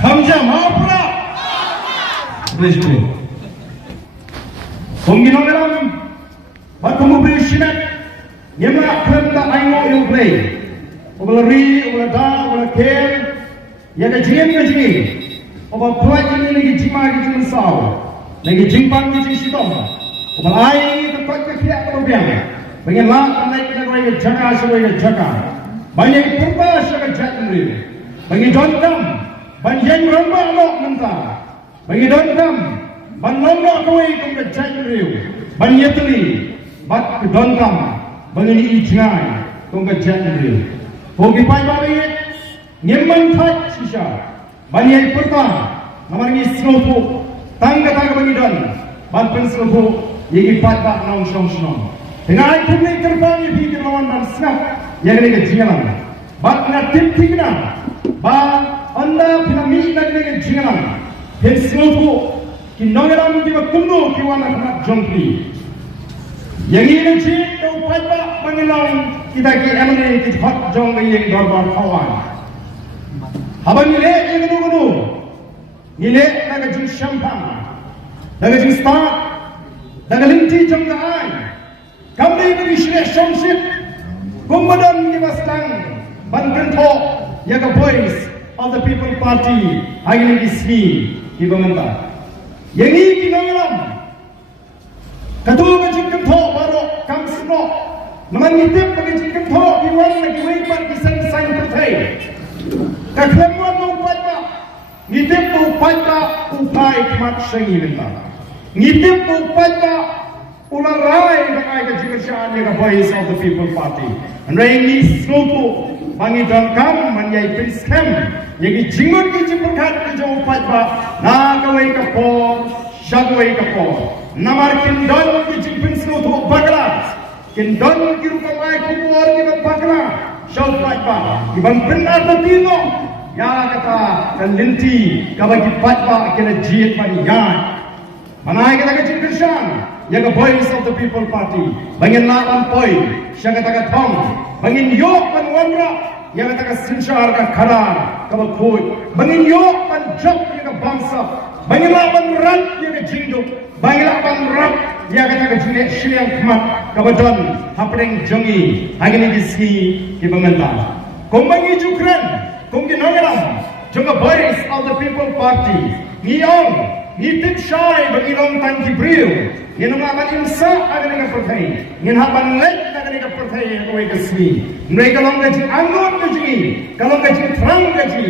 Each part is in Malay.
Hamza Mahapura Rejku Pengginong dalam Batu berisyinet Nyemrak kerenda aino yang play Obal ri, obal da, obal kel Yaga jingin Obal puat ini lagi jima lagi jingin saw Lagi jimpang lagi jingin sitong Obal air tempat kekiak kemudian Pengen lang naik ke negara jaga sebagai jaga Banyak purba sebagai jatuh Bagi dontam Banyak rambak lok mentah Bagi dontam Banlongok kawai kumka jatuh Banyak teli Bat ke dontam Bagi ni ijngai kumka jatuh Hoki pai babi Nyemman tak sisa Banyak purba Namar ni selopo Tangga-tangga bagi don Ban selopo Yegi pat bak nong senong Dengan publik terbang yang fikir lawan dan senang yang mereka jingalan. Bak na tip tigna, bak anda pinamik na mereka jingalan. Henselopo kinongeram di bakundu kiwana kena jongkri. Yang ini cik tau pada mengelang kita ki emane kita hot jong yang dorbar kawan. Habang nile yang gunu nile naga jing syampang, naga jing start, naga linti jong daai. Kami beri syirah syamsib Kumbadan Gibastang Bankentok Yaga voice of the people party Hari ini disini Ibanganta Yang ini kinongelam Ketua kecil kentok baru Kamsino Naman ngitip kecil kentok Iwan lagi waipat Kisan saing pertai Kaklemuan upat ka Ngitip upat ka Upai kimat syengi benta Ngitip upat ka Ularai dengan kejiwaan yang voice of the people party. Andai seluruh bangi dongkam menyai prinskem yang jingut kejiwaan kejauhan pak. Na kawai kapor, syagwai kapor. Namar kindon kejiwaan seluruh bagla. Kindon kiru kawai kupor kibat bagla. Syagwai pak. Iban benar betino. Ya kata dan linti kawai kibat pak kena jihad manian. Manai kata kejiwaan. Yang voice of the people party bangin lawan poi siya kata thong bangin yok man wanra yang kata sinsyar ka khara ka bakhoy bangin yok man job yang bangsa bangin lawan rat yang jingduk bangin lawan rat yang kata jine syang khmat ka badon hapring jongi hagini giski ki banganta kombangi jukran komgi nagaram jonga voice of the people party niong nitip syai bagi long tan kibril Yang nama imsa akan mereka percaya. Yang haban lek akan mereka percaya kau kesini. Mereka kalau gaji anggun gaji, kalau gaji terang gaji,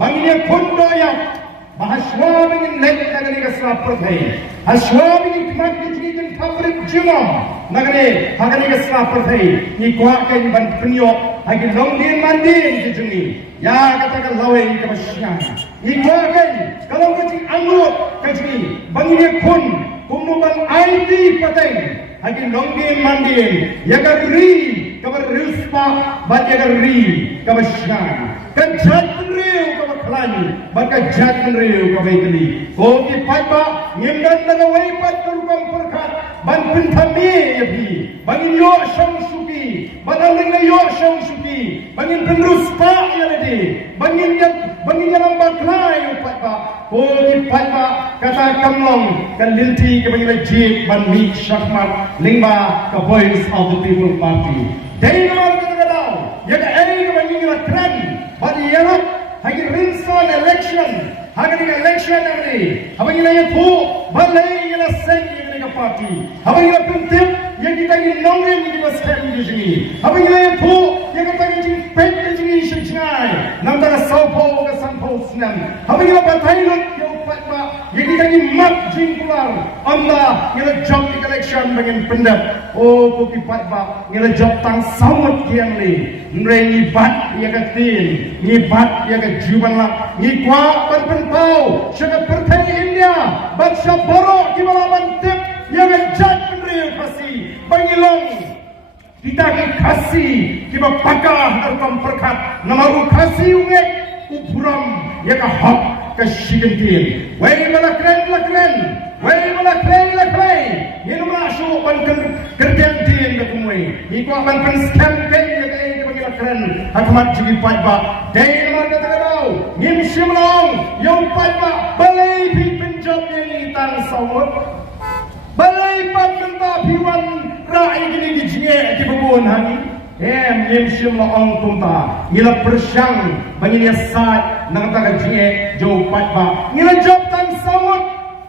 banginnya kondo yang bahaswa ingin lek akan mereka serap percaya. Haswa ingin kemat gaji dan pabrik jumlah, nagane akan mereka serap percaya. Ni kuat kan ban penyok, lagi long din mandin gaji. Ya katakan lawai kemasyian. Ni kuat kan kalau gaji anggun gaji, banginnya kon Kumuban ID pateng Hagi nongdin mandin Yaga ri Kabar rispa Bat yaga ri Kabar syang Kajat penriu kabar kelani Bat kajat penriu kabar ikli Kogi patba Ngimdan naga waipat Kerukang perkat Ban pentami yabi Bangin yuk syang suki Banaling na yuk syang suki Bangin penruspa yaladi Bangin yalang baklay patba Kogi patba Kata kamlong Kalinti kebanyakan jik Ban mik syakmat Lingba Ke voice of the people party Dari nama kata-kata Yaga eri kebanyakan keren Badi yanak Hagi rinsan election Hagi election ini Habang ila yapu Balai ila sen Yang party Habang ila pintip Yang kita ingin nongin Yang kita stem di sini Habang ila yapu Yang kita ingin pet di sini Syekhnai Namtara saupo Ke sampo senam Habang ila batailut Yang patma Yang kita ingin mak jingkular Allah Ngila job di election Bangin pendap Oh kuki patma Ngila job tang samut kian li Nre ngibat Ia katin Ngibat Ia kejuban lah Ngikwa Ban pentau Syakat pertani India Ban syaboro Kibalaban tip Ia kejat Nre kasih Bangilong Kita kasih Kiba pakah Narkam perkat Namaru kasih ungek Upuram Ia kahak Kashigantin Wai malakren Wai malakren Ini masuk Ban kerjantin Kekumui Ikwa ban penskan Kaya kaya kaya kaya kaya Hakmat jigi patba Dari nama kata-kata ngim simlong yung patpa balay pinjam yang tan sawot balay patmenta piwan rai gini gijinge di bubun hani ngim simlong tumta ngila persyang bangin yasat nang taga jinge jo patpa ngila job tan sawot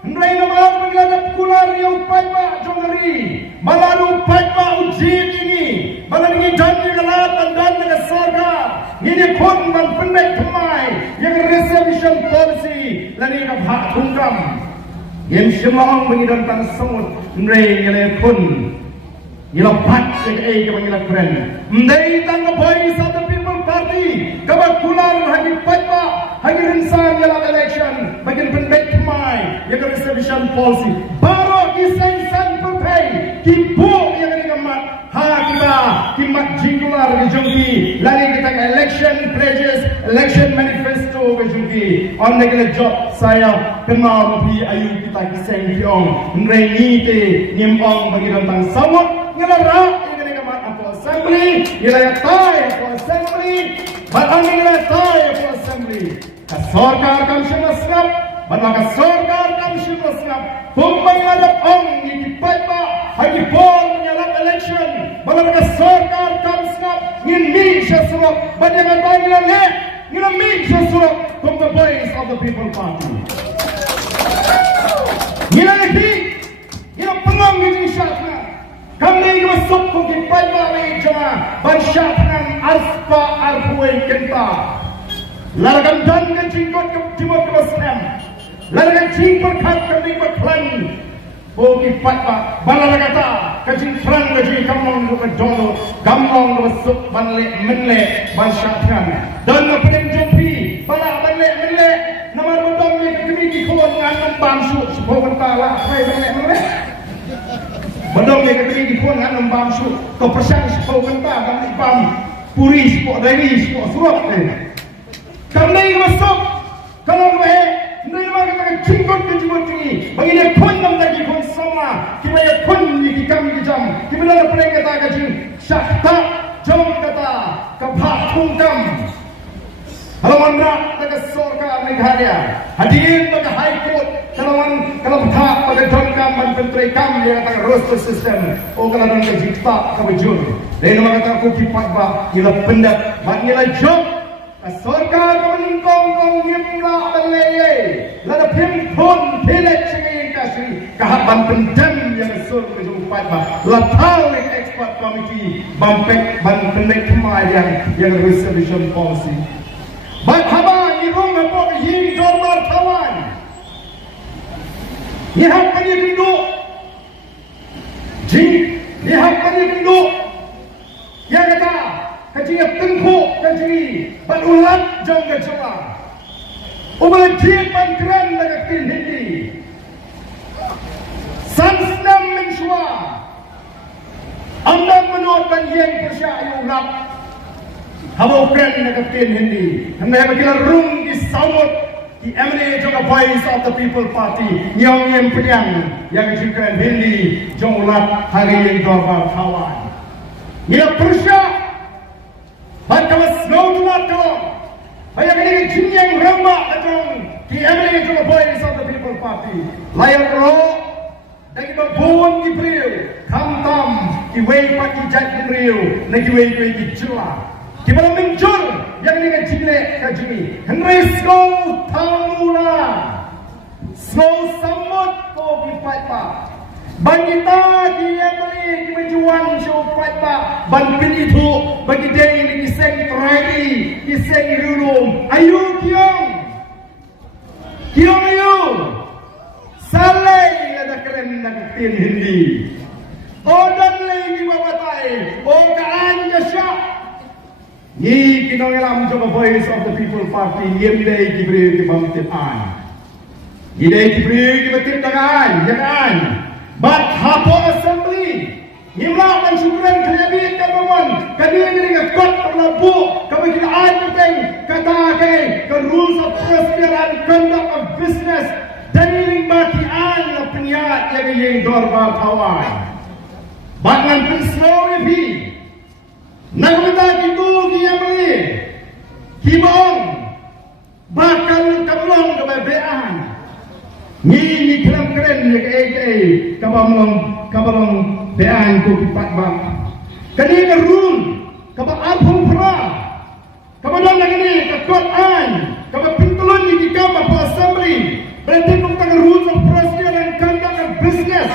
ndray naman maglalap kular yung patpa jongari malalu patpa ujit ini malang dan lalat dan nagasarga ngini kon man pendek kemai yang reservation policy lani ka bha thungkam yem shimang mengidan tan samut ndray ngale kon ngila pat ke ngila kren ndai tan ka boy of the people party kaba kular hagi patpa hagi insan ngala election bagin pendek kemai yang reservation policy baro isen san pay ki bu yang ngamat ha kita kimat jingkular ke jungki lagi kita election pledges election manifesto ke jungki on negara job saya kenal bi ayu kita kiseng kiong ndre ni te nimpong bagi tentang samut ngelara yang ngamat apa assembly ngilaya tai apa assembly batang ngilaya tai apa assembly ka sarkar kam shimasnap batang sarkar kam shimasnap tumpang ngadap ong ni patpa hagi pol menyalap election balang ka sarkar kam snap ngin mi syasrok badang batang ngilale ngila mi syasrok from the voice of the people party ngila lagi ngila pengam ngini syatna kami masuk ke patpa ni jama ban syatna aspa arpuai kenta largan dan ke jingkot ke timur ke basnam largan jingkot kat kami berklan bogi patpa balala kata kajing frang kajing kamong ke dono kamong masuk banle menle ban syatna dan napeng jompi bala banle menle nama rodong ni kami di kon nganam bamsu sepuluh tala hai banle menle bodong ni kami di kon nganam bamsu ko persang sepuluh tala kami pam puri sepuluh dari sepuluh surat kami masuk kalau gue ndai ma ka jingkot ke jimot ni bangine kon nam lagi kon sama kibaya kon ni kami jam kibala play kata ka jing syahta jom kata ka bha thungkam halaman rak daga sorka meghalaya hadirin daga high court kalau bha pada thungkam man pentrai kam dia kata roster system o kala nang jikta ka bejun dai nama kata ku kipat ba ila pendak ba ila job sarkar meningkong himla baleye lada pim pun pilek cengeng kasih kahaban pendam yang sur ke jumpat ba latau expert committee bampek ban pendek kemayan yang reservation policy bat haba irung apa yin dorbar kawan nihap kani bindu jing nihap kani bindu yang kata kajing tengkuk kajing banulat jong kecoa ubah jipan keren dengan kin hindi sansnam mensua anda menurut yang persyayu rap habau keren dengan kin hindi anda bagi rung di samut di emanate jong voice of the people party yang pedang yang juga hindi jong ulat hari yang dorbar kawan ia persya Bagaimana seluruh kau, ayat ini jinyang ramba adong di emanate of the voice of the people party. Layak roh, dari babon di priu, kamtam di way pagi jat priu, nagi way di jela. Di mana muncul yang ini jingle kajini, Henry Snow Tamula, Snow Samut ko Pipaipa. Bangita di emali di menjuan show patpa ban itu bagi day ni kiseng ready kiseng rulum ayu kiong ayu salai ada keren nak tin hindi odan lagi bawatai o kaan jasya ni kinong elam jo voice of the people party yemle kibri kibamtit an gidai kibri kibatit jangan But hapo assembly, nimla man syukuran kalian kawan, kalian ini ngekot terlalu, kami kita akan kata ke rules of prosperity and conduct of business, daniling batian la peniat yang dorba kawan. Bahkan penslow lebih, nagmita gitu kiamali, kibong, bakal kamlong kebebean ni keren ni ke kabalong bean ko kipat ba kani ka rule kaba abhong pra kabalang ni ka Quran kaba pintulon ni kama po assembly berarti kung tang rules of procedure and conduct of business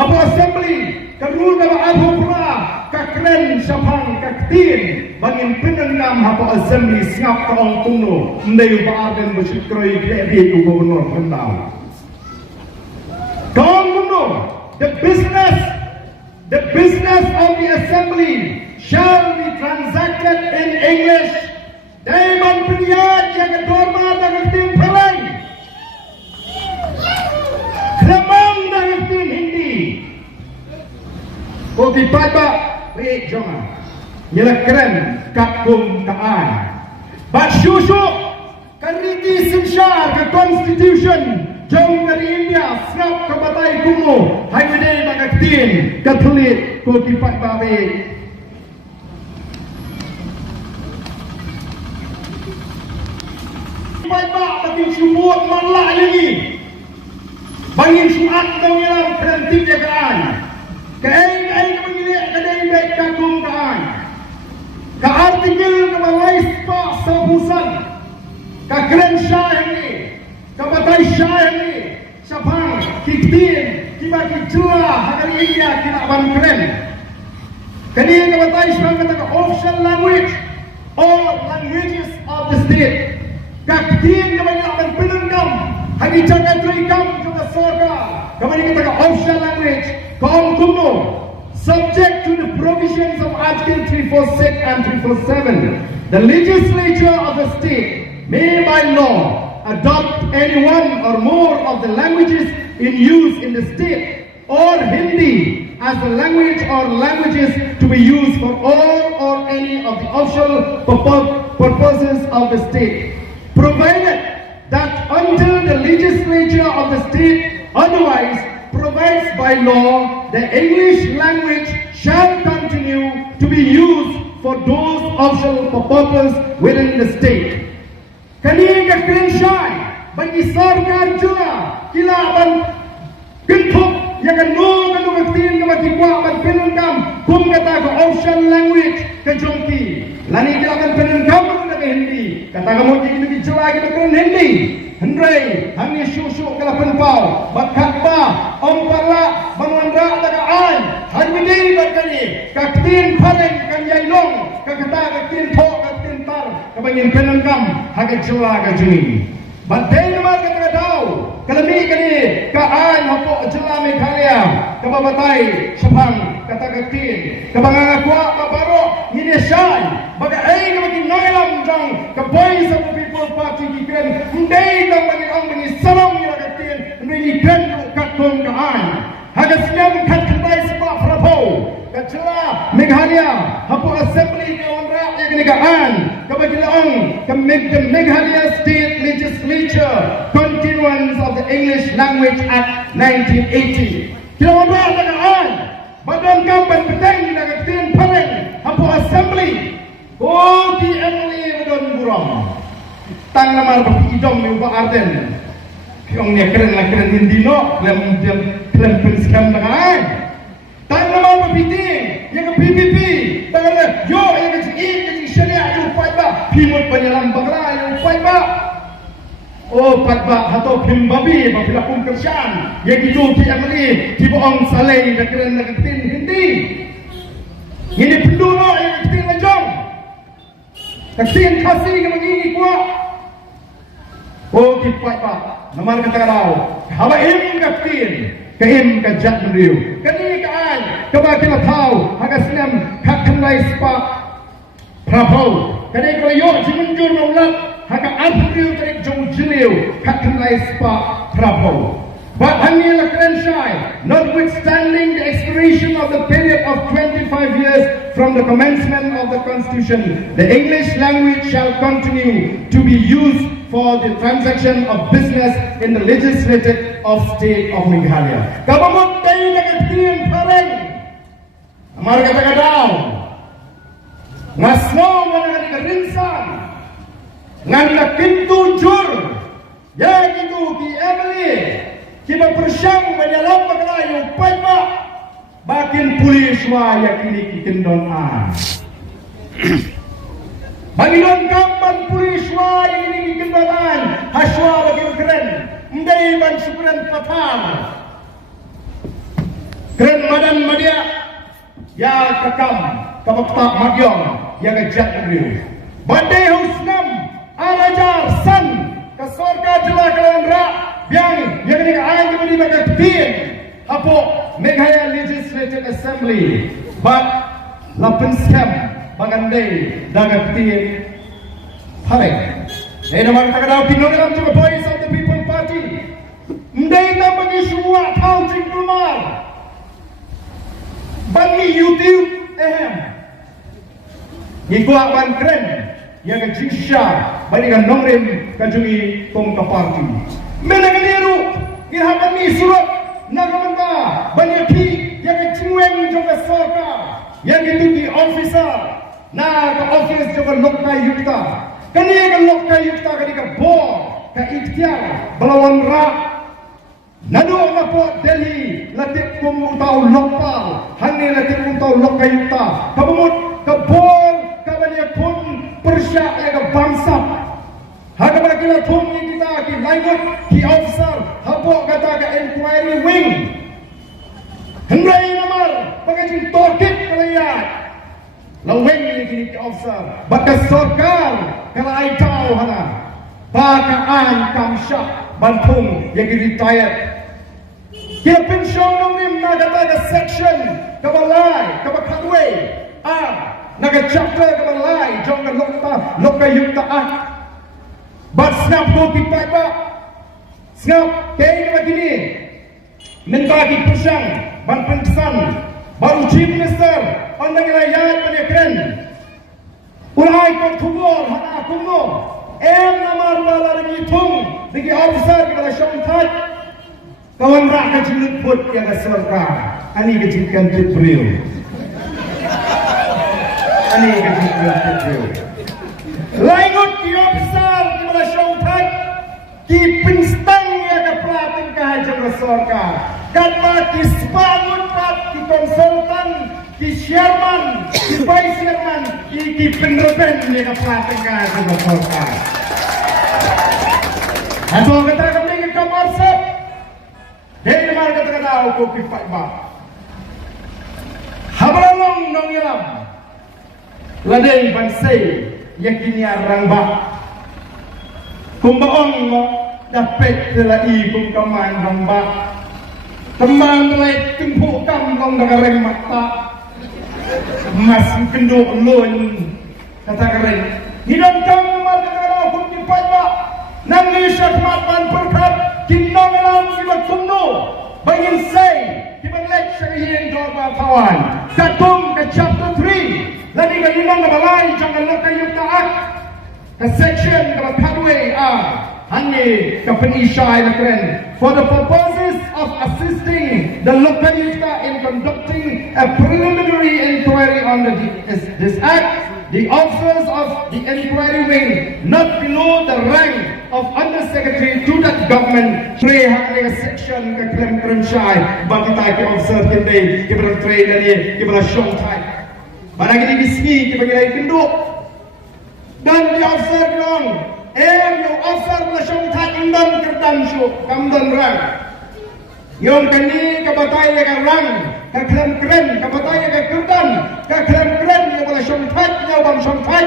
apa assembly ka rule kaba abhong pra ka keren sapang ka tin bangin pinangam apa assembly ngap taong tuno ndai ba den bersyukroi di gubernur kendal kaum tuno the business of the assembly shall be transacted in English. Daiman peniyat yang kedormat dan tim pelai. Kemang dan tim Hindi. Kopi pada baik jangan. Ialah keren kakum kaan. Bak syusuk kariti sinsyar ke constitution. Jom dari India, snap ke batai kumu, hai gede bagi tin, Katolik, ko kipat babe. Kipat bak bagi syubut malak lagi, bagi syuat dong yang berhenti jagaan. Kai kemengilik kedai baik kakum kaan, ke artikel ke balai spak sabusan, ke keren syah ini. Kabatai syah ni sapang kitin kibaki jua hari India kina ban keren kani kabatai syah kata official language or languages of the state kitin kabani ban penundam hari jaga terikam juga sorga kabani kata official language kaum kuno subject to the provisions of Article 346 and 347 the legislature of the state may by law adopt any one or more of the languages in use in the state or Hindi as the language or languages to be used for all or any of the official purposes of the state, provided that until the legislature of the state otherwise provides by law, the English language shall continue to be used for those official purposes within the state. Kani ka krensyai bagi sarkar jua kilaban gentuk yang kanu katin ka magkikwa ban penungkam kung kata ka official language ka jongki lani kilaban penungkam na ka Hindi kata ka mo di jua ka kren Hindi hendrai hangi susu kala penpau bakak ba ompala banwandra tagaan hanmidi bakani ka tin paren kan yailong ka kata ka tin tho kabangin penangkam hagat jela ka juni badai nama kata daw kalami kani kaan hapo jela Meghalaya kababatay sapang kata katin kabangangakwa mabaro hinesyay baga ay kabagin nailam jang kaboy sa People Party kikren hindi lang bagin ang manisalong nila katin hindi kren katong kaan hagat siyang katkatay sa mga prapo kajela Meghalaya hapo assembly kawanra yang negaan kabagilaong the Meghalaya State Legislature continuance of the English Language Act 1980 kawanra negaan badan kampan peteng nagatin pareng hapo assembly di emily badon burong tang namar idong ni uba arden kiong ne keren hindi no klem penskam negaan tang namar piti yang PPP tangan yo yang kecil syariah yang upay ba pimot panyalam bagla yang upay ba oh patba hato pimbabi mapilapong kersyan yang itu tiamali tiboong salay na keren nagatin hindi ini pendulo yang kecil majong kecil kasih yang mengingi kuat oh kipay ba namar kata kalau hawaim kecil kaim kajat meriu kani kaan kabakila tau hagasnam kakhamlai spa prabau kani koyo jimunjur maulat haga alpriu tarik jong jiliu kakhamlai spa prabau but hanila krenshai notwithstanding the expiration of the period of 25 years from the commencement of the constitution the English language shall continue to be used for the transaction of business in the legislative of state of Meghalaya. Kabamot tayo nagatiyan pareng. Amar kata-kataw. Ngasno mo na nagkarinsan. nganda pintu jur ya gitu ki Emily ki berpersyang menyalam baglayu paiba bakin pulis wa yakini ki kendon an bagi don kampan pulis wa yakini ki kendon an haswa bagi keren ndai ban syukuran fatal keren madan madia ya kakam kabakta magyong ya gajat negeri badai husnam arajar san ke sorga jela kalandra biang yang ini ayat yang ini magagtin hapo Meghalaya Legislative Assembly but lapan scam bagandai dagagtin pareng eh naman takadaw kinulang to the voice of the people party ndai na mag-isuwa housing kumar bani YouTube Igwa ban keren yang kejingsya bani kan nongrim kajungi tong kaparti menagaliru irhaban ni surat nagamanda bani ki yang kejingweng juga sorka yang itu di officer na ke office juga lokal yukta kani ka lokal yukta kani ka board ka ikhtiar belawan ra nadu na po Delhi latip kum utaw lokal hani latip kum utaw lokal yukta kabumut ka board kabanya pun persya ya bangsa hagabara kila thum ni kita ki langut ki officer hapo kata ka inquiry wing hendrai namar pagajin tokit kalayat laweng ni ki officer baka sarkar kala ai tau hana baka an kamsha bantung yang retired kia pensiun nongrim na kata ka section kabalai kabakadwe naga chapter kabalai jong ka lokta yukta but snap ko kipai ba snap kay ka gini mentagi pusang ban pensan baru chief minister on naglayat panekren ulay ko tubor hana kuno namar balargi tung digi officer ka syamtat kawan ra ka jilut put ya ka sarkar ani ka jikan tubril ani ka jikan tubril lainut ki officer ki bala syamtat ki pinstang ya ka prating ka hajan sarkar kata ki spangut pat ki konsultan ki chairman ki vice chairman ki penerben ya ka prating ka hajan sarkar ato kata kami ka marsap dari mana kata-kata aku kipat ba habralong nong yalam ladai bansai yakini arang ba kumbaong mo dapat telai kum kaman rang ba kemang telai timpu kam long dagareng mata mas kenduk lun kata gareng hidang kam kata-kata aku kipat ba nang syakmat ban perkat kinong alam kibat kumno bangin say kibat lek syahihin doa kawan katung ke chapter 3 lagi ka limang na balay jangan lokay yung taak ka section ka pathway hangi ka penisay na kren for the purposes of assisting the local yukta in conducting a preliminary inquiry on this act. The officers of the inquiry wing, not below the rank of Undersecretary to that government, three hanging section ka krem syai, bakita ki officer kinde, ki berang train dari, ki berang syong thai. Barang ini bisni, ki berang kenduk. Dan di officer bilang, yung officer na syong thai indan kerdan syuk, kamdan rang. Yung kani kabatay ka rang, ka krem, kabatay ka kerdan, ka krem, yung wala syong thai, bang syongthai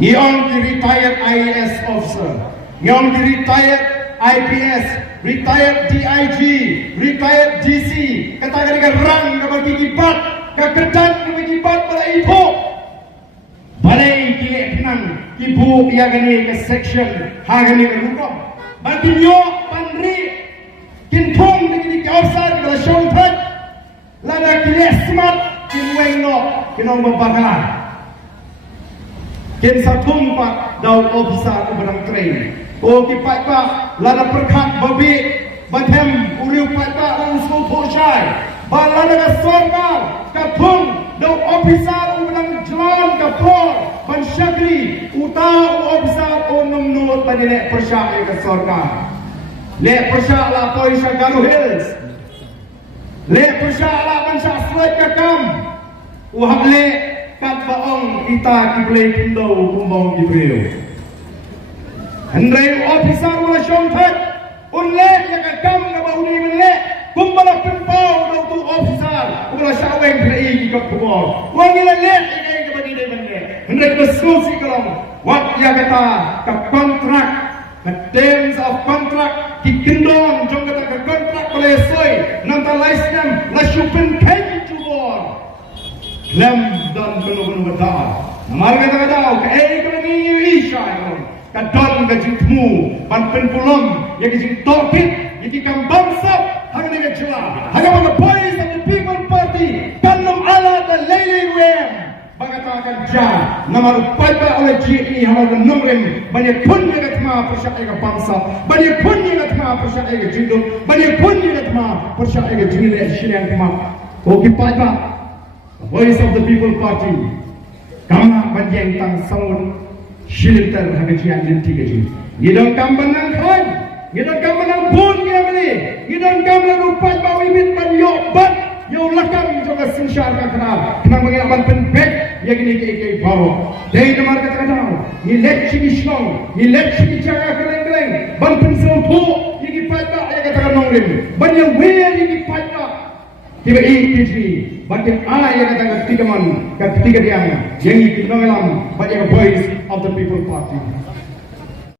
Nyong di retired IAS officer Nyong di retired IPS retired DIG retired DC katakan dengan rang dapat gigibat kekedan gigibat pada ibu balai kilek penang ibu yang ini ke section hari ini ke hukum bagi nyok pandri kintung begini kawasan pada syongthai lada kilek smart kinweng no kinong babakalan kin satung pak daun officer ku berang train o kipat pak lada perkat babi batem uriu pat pak lang usul posyai balada ka sorga katung daun officer ku berang jalan ka por ban syagri utau obsa onum nut banile persya ke sorka le persya la poi Shagaru Hills le persya la ban saslet kakam uhak le kat baong kita kiblei pindo kumbong gibril Andrei officer wala syomthat unle yang kakam ngabahuni menle kumbala pimpau do tu officer wala syaweng prei kap kubor wangila le ikai ke bagi menle hendak bersusi kolong wat ya kata ke kontrak ke terms of contract ki kendong jong kata ke kontrak oleh soi nanta laisnam la syupen kai jubor lem dan belum berdal namar kata kata ke ni isha kadon gajitmu ban penpulom yang gajit topit yang ikam bangsa hanya dengan celah hanya mga boys of the people party kanum ala dan lele wem bagatakan jah namar pada oleh GE hamal nomrem banyak pun yang atma persyai ke bangsa banyak pun yang atma persyai ke jinduk banyak pun yang atma persyai ke jinduk syirian kema oki pada voice of the people party kama banjeng tang salon Shilter hagajian jinti gaji. Gidong kambanang kan, gidong kambanang pun dia beli, gidong kambanang rupat bawi bit ban yobat, yo lakam juga sinsyar kakana. Kenang mengilaman penbek, ya gini ke bawa. Dari nomor kata-kata, ni lecci isong, ni lecci cara keleng-keleng, ban pensel pu, yigi pada ya katakan nonglim, ban yang wer yigi pada. Tiba ini bagian ala yang kata ketiga man, ketiga dia yang ikut mengelam bagian voice of the people party.